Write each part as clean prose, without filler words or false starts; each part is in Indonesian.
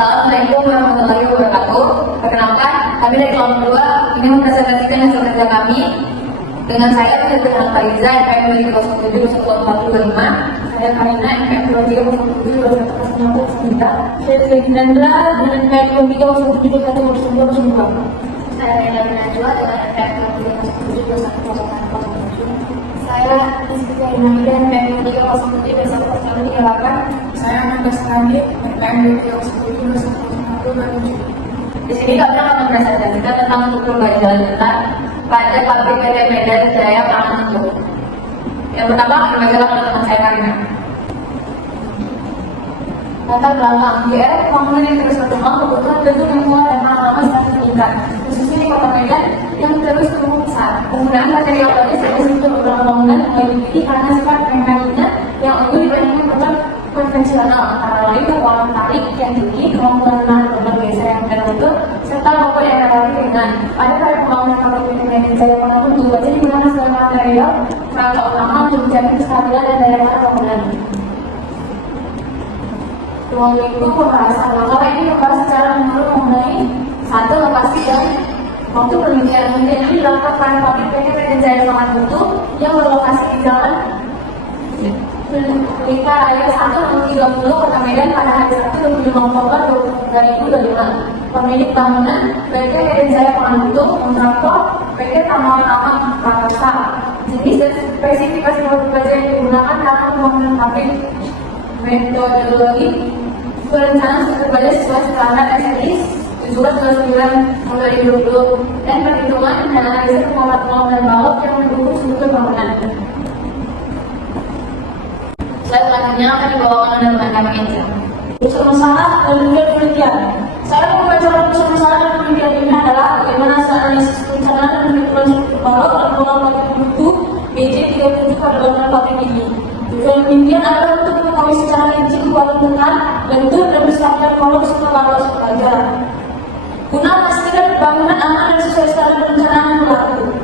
Assalamualaikum warahmatullahi wabarakatuh. Perkenalkan, kami dari kelompok 2 ingin mempresentasikan hasil kerja kami dengan saya Firdaus Faiza, NPM 2007-2045. Saya Karina, NPM 2007-2049. Saya Sendra dengan NPM 2003-2009. Saya Rena Najwa dengan NPM 2007-2049. Saya Rizky Ainaida, NPM 2003-2038. Saya Amanda Sekali, NPM 2007-2050. Di sini kami akan mempresentasikan tentang struktur badan jalan lintas pada pabrik PT Medan Jaya Pramugari. Yang pertama akan dibacakan oleh teman saya Karina. Latar belakang GR pembangunan yang terus berkembang kebutuhan tentu lingkungan dan lama-lama semakin meningkat, khususnya di kota Medan yang terus tumbuh besar. Penggunaan material baja sebagai struktur bangunan mulai diikuti karena sifat mekaniknya yang unggul dibandingkan produk konvensional, antara lain kekuatan tarik yang tinggi, kemampuan menahan beban geser yang terbentuk, serta bobot yang relatif ringan. Pada pembangunan pabrik PT Medan Jaya Pramugari baja digunakan sebagai material kerangka utama untuk menjamin kestabilan dan daya tahan bangunan. Ruang lingkup pembahasan. Kalau ini membahas secara menyeluruh mengenai satu lokasi dan waktu penelitian. Penelitian ini dilakukan pada pabrik PT Medan Jaya Pramugari yang berlokasi di Jalan Pelita Raya 1 30 Kota Medan pada hari Sabtu 25 Oktober 2025. Pemilik bangunan PT Medan Jaya Pramugari, kontraktor PT Tambang Tambang Prakasa. Jenis dan spesifikasi produk baja yang digunakan dalam pembangunan pabrik. Metodologi perencanaan struktur baja sesuai standar SRI 1729/2020 dan perhitungan dan analisis kemampuan dan balok yang mendukung struktur bangunan. Selanjutnya akan dibawakan oleh teman kami Angel. Unsur masalah dan kemudian penelitian. Saya membacakan unsur masalah dan penelitian ini adalah bagaimana analisis perencanaan dan perhitungan struktur balok dan pengelolaan pabrik mutu BJ 37 pada bangunan pabrik ini. Tujuan penelitian adalah untuk mengetahui secara rinci kekuatan tekan, bentuk dan besarnya kolom serta balok baja, guna memastikan bangunan aman dan sesuai standar perencanaan yang berlaku.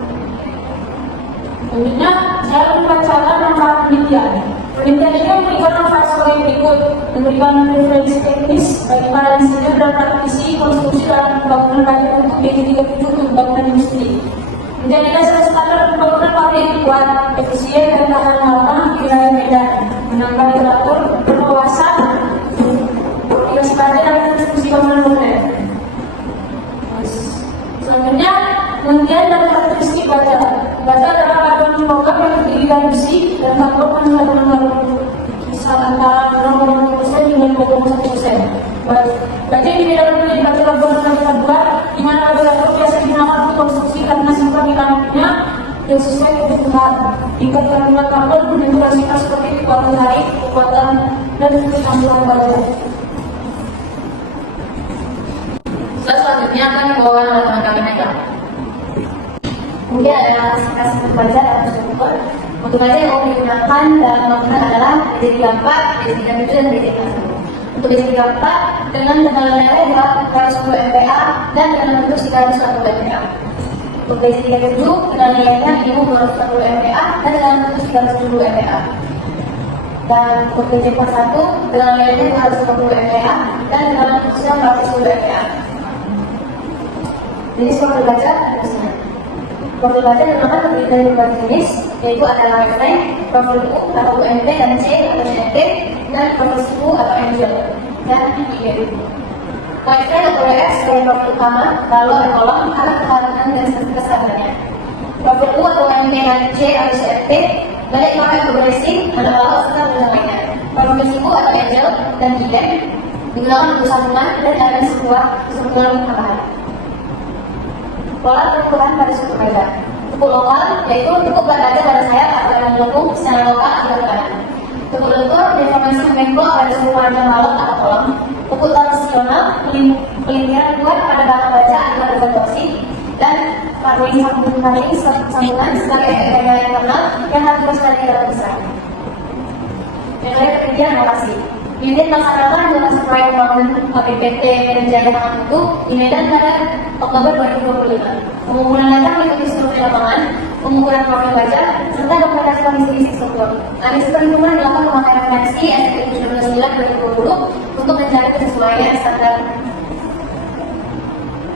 Selanjutnya, saya membacakan manfaat penelitian. Penelitian ini memberikan faktor yang berikut: memberikan referensi teknis bagi para insinyur dan praktisi konstruksi dalam pembangunan baja untuk BJ37 untuk bangunan industri, menjadikan standar pembangunan pabrik kuat, efisien dan tahan lama di wilayah Medan, menambah teratur, berwawasan, waspada dan konstruksi bangunan modern. Selanjutnya, penelitian dan karakteristik baja. Baja adalah paduan logam yang terdiri dari besi dan karbon dengan kisar antara 0,1% hingga 2,1%. Baja ini dapat menjadi baja labuan yang buat, di mana laborator biasa digunakan untuk konstruksi karena sifat mekaniknya yang sesuai kebutuhan. Tingkat kandungan karbon menentukan seperti kekuatan tarik, kekuatan dan ketambuhan baja. Selanjutnya akan dibawakan oleh teman kami Mega. Kemudian ada klasifikasi baja atau struktur. Untuk baja yang digunakan dalam bangunan adalah BJ34, BJ37 dan BJ41. Untuk BJ34 dengan tegangan leleh 210 MPa dan dengan bentuk 340 MPa. Untuk BJ37 tegangan lelehnya 1240 MPa dan dengan bentuk 370 MPa. Dan untuk BJ41 tegangan lelehnya 240 MPa dan dengan bentuk 410 MPa. Jenis profil baja ada di sini. Profil baja merupakan terdiri dari beberapa jenis, yaitu adalah refleks, profil U atau UMT dan C atau CMT, dan profil U atau angel dan IG. WF atau WF sebagai profil utama, lalu ada kolom arah kehadiran dan kesabarannya. Profil U atau UMT dan C atau CMT balik pakai progresif, ada lalu serta lainnya. Profil U atau angel dan IG digunakan untuk sambungan dan ada sebuah kesempurnaan tambahan. Pola pengukuran pada struktur baja. Tukul lokal yaitu tukul baja pada sayap atau yang melengkung secara lokal atau kanan. Tukul lentur deformasi menggok pada sebuah warna balok atau kolom. Tukul transisional pelintiran kuat pada batang baja atau beban torsi dan paruing sambungan sebagai efek internal yang harus berskala besar. Metode penelitian lokasi. Unit melaksanakan lokasi proyek pembangunan pabrik PT Medan Jaya Pramugari di Medan pada Oktober 2025. Pengumpulan data mengikuti seluruh lapangan, pengukuran profil wajah, serta dokumentasi kondisi struktur. Nah, misi perhitungan dilakukan pemakaian referensi SPI 2009-2020 untuk mencari kesesuaian standar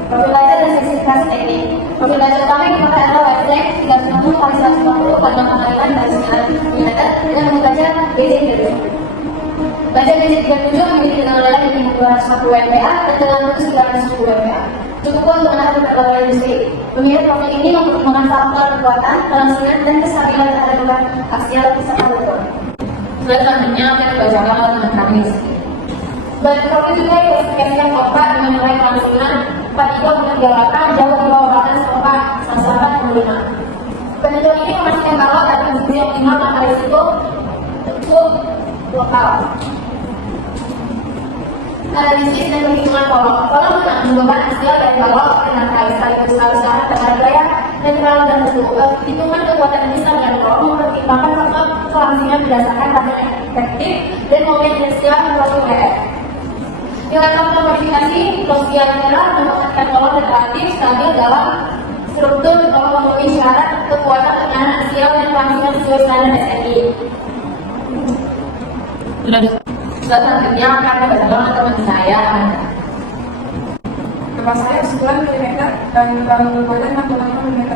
profil wajah dan spesifikasi teknik. Profil wajah utama yang dipakai adalah wajah 390 x 150 pada 6 mm dengan bentuk wajah BJ37. Wajah BJ37 memiliki dengan lelang yang 240 mpa dan dengan mutu 910 mpa. Cukup untuk menahan beberapa industri. Mengingat profil ini memanfaatkan kekuatan, kelangsungan, dan kestabilan terhadap beban aksial serta bentuk. Selanjutnya akan dibacakan oleh teman kami. Bahan profil juga diklasifikasikan kompak dengan nilai kelangsungan 43,38 jauh di bawah batas kompak 98,5. Penentuan ini memastikan bahwa data bukti optimal tanpa risiko cukup lokal. Analisis dan perhitungan kolom menunjukkan hasil dari bawah dengan kait sekaligus usaha terhadap daya dan kalau dan bentuk. Hitungan kekuatan instan dan kolom mempertimbangkan faktor kelangsungan berdasarkan tabel efektif dan momen inisial profil WF. Nilai faktor modifikasi Gaussian adalah memanfaatkan kolom relatif stabil dalam struktur kolom memenuhi syarat kekuatan tekanan aksial dan kelangsungan sesuai standar SNI. Selanjutnya akan dibacakan teman saya. Kepala saya 9 mm dan kalau badan 66 mm.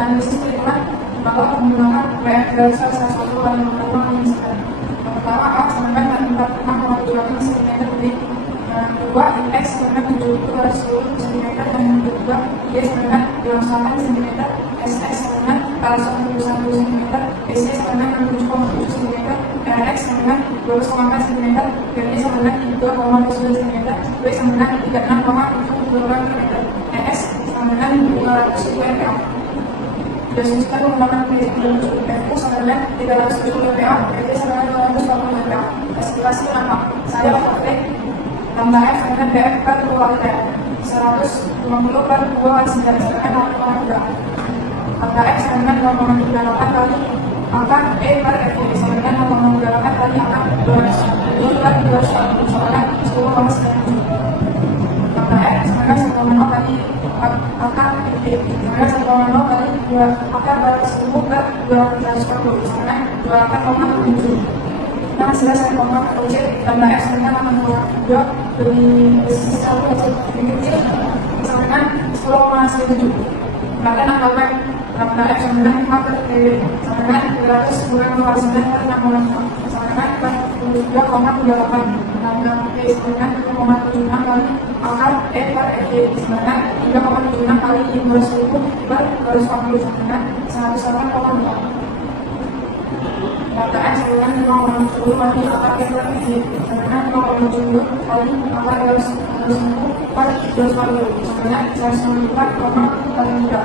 Analisis perhitungan bahwa menggunakan WF dasar 1 dan 66 mm. Yang pertama A sama dengan 46,78 cm lebih. Yang kedua X sama dengan 70 cm dan yang kedua Y sama dengan 28 cm, SX sama dengan 1,1 cm, BC sama dengan 7,7 cm, RX sama dengan 12,4 cm, BD sama dengan 2,9 cm, W sama dengan 36,72 cm, ES sama dengan 200 mpa. Kita menggunakan FU sama dengan 370 mpa, BD sama dengan 240 mpa. Estimasi lama, saya pakai tambah F sama dengan BF per 2 kali 150 per 2 kali 9 sama dengan 0,2. Angka X sama dengan 0,38 kali angka E per F sama dengan 0,38 kali angka 200 per 200 sama dengan 10,9. Angka X sama dengan 1,0 kali angka D sama dengan 1,0 kali 2 angka 210 per 240 sama dengan 28,7. Nah, hasilnya saya ngomong atau C tambah X sama dengan 2 beri satu kecil sama dengan 10,7. Bahkan angka W tambah X sama dengan 5 per 3 sama dengan 300 kurang 29 per 6,5 sama dengan 42,38. Tambah P sama dengan 2,76 kali angka E per F sama dengan 3,76 kali 500.000 per 240 sama dengan 108,2. Data X dengan 0,10 kali angka E per F sama dengan 0,70 kali angka 200.000 per 240 sama dengan 194,3.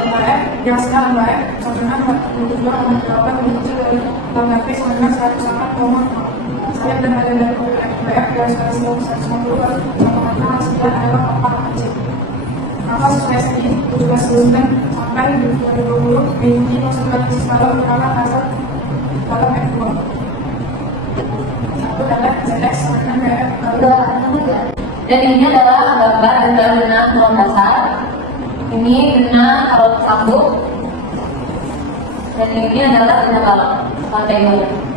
Tambah F, biasanya tambah F sama dengan 42,8 kecil dari tambah P sama dengan 104,5. Saya dan ada dari FBF biasanya 150 kali sama dengan 9 adalah 4 kecil. Maka sesuai ini juga selesai sampai 2020 ini masukkan skala ukuran asal dalam F2. Satu adalah ZX sama dengan BF. Dan ini adalah gambar benang kolom dasar. Ini benang kolom sambung. Dan ini adalah benang kolom lantai 2.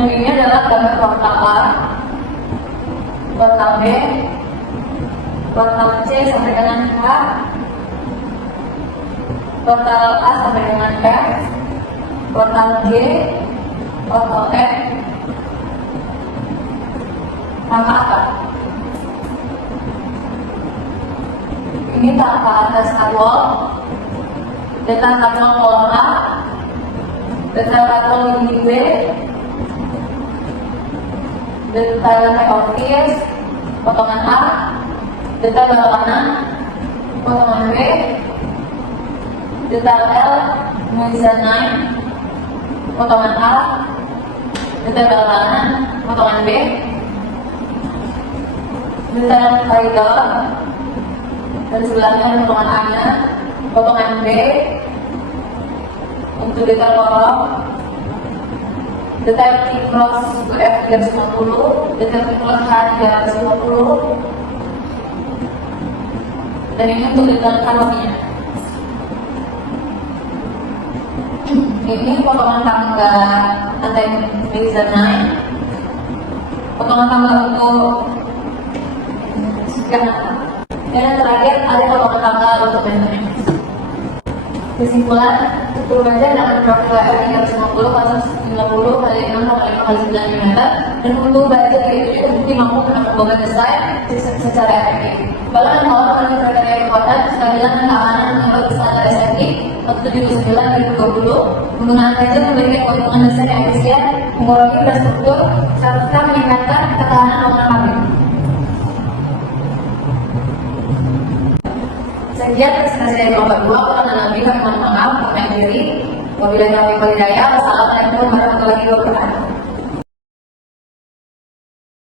Dan ini adalah gambar kuartal A, kuartal B, kuartal C sampai dengan H, kuartal A sampai dengan F, kuartal G, kuartal F, angka apa? Ini angka atas tabel, data tabel kolom A, data tabel di B, detail office, potongan A, detail bawah kanan, potongan B, detail L, meja 9, potongan A, detail bawah kanan, potongan B, detail koridor, dan sebelahnya potongan A nya, potongan B, untuk detail kolom, detail T-cross F 350, detail T-cross H 350, dan ini untuk dilakukan hobinya. Ini potongan tangga lantai laser naik, potongan tangga untuk dan yang terakhir ada potongan tangga untuk maintenance. Kesimpulan, sepuluh baja dengan profil WR 350 pasang 90 kali 6 kali 5 kali 9 mm dan untuk baja itu terbukti mampu menampung bobot besar secara efektif. Balon dan power menurut kriteria kekuatan, keadilan dan keamanan menurut standar SFI 179/2020. Penggunaan baja memiliki keuntungan dasar yang efisien, mengurangi infrastruktur, serta meningkatkan ketahanan bangunan pabrik. Sekian presentasi dari kelompok 2, kurang dan lebih kami mohon maaf, kami akhiri. Wabillahi taufiq wal hidayah. Wassalamualaikum warahmatullahi wabarakatuh.